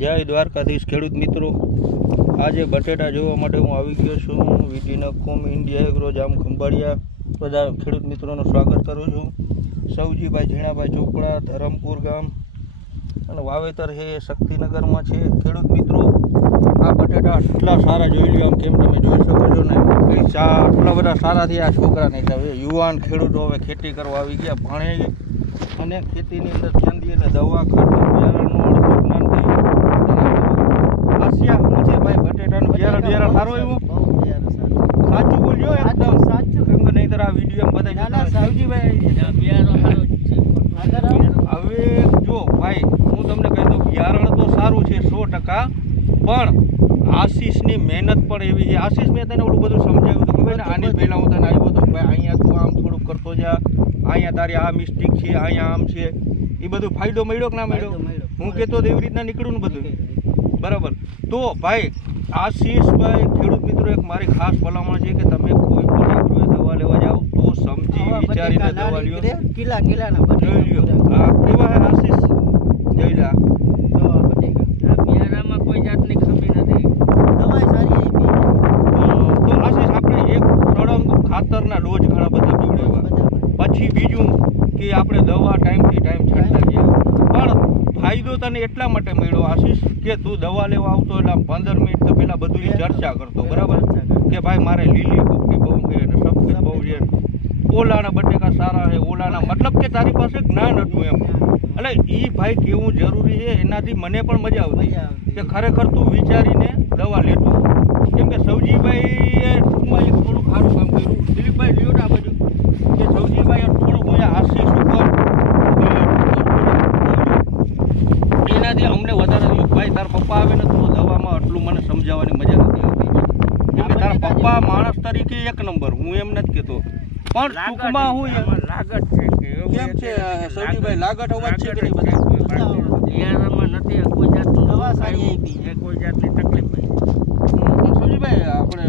જય દ્વારકાધીશ ખેડૂત મિત્રો. આજે બટેટા જોવા માટે હું આવી ગયો છું. વીટીના કોમ ઇન્ડિયા એગ્રો જામ ખંભાળિયા. બધા ખેડૂત મિત્રોનું સ્વાગત કરું છું. સૌજીભાઈ ઝીણાભાઈ ચોપડા, ધરમપુર ગામ. અને વાવેતર છે એ શક્તિનગરમાં છે. ખેડૂત મિત્રો, આ બટેટા આટલા સારા જોઈ લ્યો કેમ તમે જોઈ શકો છો ને? ચા આટલા બધા સારા થયા આ છોકરાને હવે યુવાન ખેડૂતો હવે ખેતી કરવા આવી ગયા. ભણે અને ખેતીની અંદર ધ્યાન દઈએ એટલે દવા, ખાતર બિયારણનું જ્ઞાન થઈ આસિયા શું છે ભાઈ બટેટાનું બિયારણ સારું. સાચું બોલ્યો એકદમ સાચું. કેમ કે નહીંતર આ વીડિયો બધા ના, આવો. હવે જો ભાઈ હું તમને કહી દઉં બિયારણ તો સારું છે સો ટકા પણ આશીષની મહેનત પણ એવી છે. આશીષ મેં તને ઓલું બધું સમજાવ્યું હતું કે ભાઈ આની પહેલાં હું તને આવ્યો હતો ભાઈ અહીંયા તું આમ થોડુંક કરતો જા અહીંયા તારી આ મિસ્ટેક છે અહીંયા આમ છે. એ બધું ફાયદો મળ્યો કે ના મળ્યો? મળ્યો. હું કહેતો તો એવી રીતના નીકળ્યું ને બધું. બરાબર. તો ભાઈ આશીષભાઈ ખેડૂત મિત્રો એક મારી ખાસ ભલામણ છે કે તમે કોઈ પણ એગ્રોએ દવા લેવા જાઓ તો સમજી વિચારીને દવા લ્યો. કિલા બટેકા જોઈ લ્યો. આ કેવા હે આશીષ? જોઈ લે આ. જો આ બટેકા. દવાય સારી તો આશીષ આપણે એક સળંગ ખાતરના ડોઝ ઘણા બધા પીવડાવ્યા. પછી બીજું કે આપણે દવા ટાઈમથી ટાઈમ છાંટતા ગયા. પણ ફાયદો તને એટલા માટે મળ્યો આશીષ કે તું દવા લેવા આવતો એટલે આમ પંદર મિનિટ તો પહેલાં બધું ચર્ચા કરતો બરાબર કે ભાઈ મારે લીલી કોપી બહુ છે અને સફેદ બહુ છે. ઓલાના બટેકા સારા છે ઓલાના મતલબ કે તારી પાસે જ્ઞાન હતું એમ. એટલે એ ભાઈ કેવું જરૂરી છે એનાથી મને પણ મજા આવતી મજા આવતી. કે ખરેખર તું વિચારીને દવા લેતો. કેમ કે સૌજીભાઈએ ટૂંકમાં એક થોડુંક સારું કામ કર્યું દિલીપભાઈ લ્યો ને આ બાજુ કે સૌજીભાઈએ થોડુંક અહીંયા આશીષ ઉપર એનાથી અમને વધારે થયું ભાઈ તારા પપ્પા આવે ને તો દવામાં આટલું મને સમજાવવાની મજા નથી આવતી. કેમ કે તારા પપ્પા માણસ તરીકે એક નંબર હું એમ નથી કહેતો પણ ટૂંકમાં હું એમ કેમ છે સૌજીભાઈ લાગત અવાજ છે કે નહીં જાતનું દવા સારી આપી. સૌજીભાઈ આપણે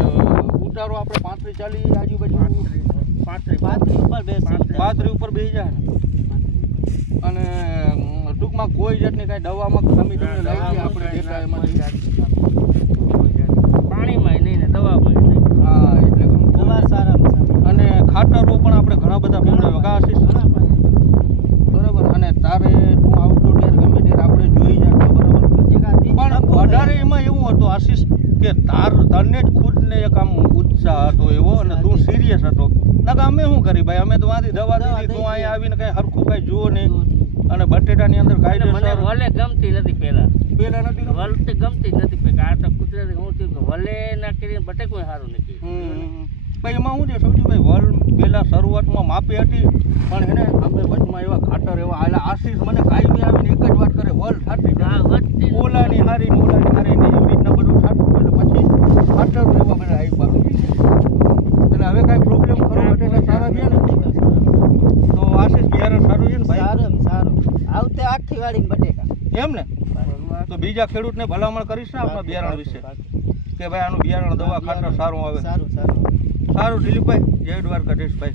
ઉતારો આપણે પાંત્રીસ ચાલીસ આજુબાજુ. પાંત્રી ઉપર બેસી. પાંત્રીસ. ઉપર બેસી જાય ને. અને ટૂંકમાં કોઈ જાતની કાંઈ દવામાં ખામી તમને લાગી આપણે ડેટા એમાંથી હા એટલે દવા સારામાં અને ખાતરો પણ આપણે ઘણા બધા કા આશીષ બરાબર અને તારે તું આઉટડોર ડેર ગમે ત્યારે આપણે જોઈ જતો બરાબર પણ વધારે એમાં એવું હતું આશીષ કે તાર તને જ ખુદને એક આમ ઉત્સાહ હતો એવો અને તું સિરિયસ હતો. નકા અમે શું કરી ભાઈ? અમે તો વાંધી દવા દવા દીધી તું અહીંયા આવીને કઈ હરખું કઈ જુઓ નહીં. અને બટેટાની અંદર કાયદેસર વલે ગમતી નથી પહેલા. પહેલા નથી? વલતે ગમતી નથી પેલા આ તો કુદરતી હું થયું કે વલે ના કરીને બટેકો સારું નથી. ભાઈ એમાં શું છે સૌજીભાઈ વલ પહેલાં શરૂઆતમાં માપી હતી પણ એને અમે વચમાં એવા ખાતર એવા આલા આશીષ મને કાયમી આવીને એક જ વાત કરે વલ થાતી વચ્ચે ઓલાની હારી ઓલાની હારી ને એવી રીતના બધું થતું એટલે પછી ખાતર એવા બધા આપ્યા. એટલે હવે કાંઈ પ્રોબ્લેમ ખરો એટલે સારા છે ને? તો આશીષ બિહાર સારું છે ને ભાઈ? સારું. આવતે આખી વાળી બટેકા. એમ ને? તો બીજા ખેડૂતને ભલામણ કરીશ ને આપણા બિયારણ વિશે. કે ભાઈ આનું બિયારણ દવા ખાતર સારું આવે. સારું સારું. સારું દિલીપભાઈ. જય દ્વારકાધીશ ભાઈ.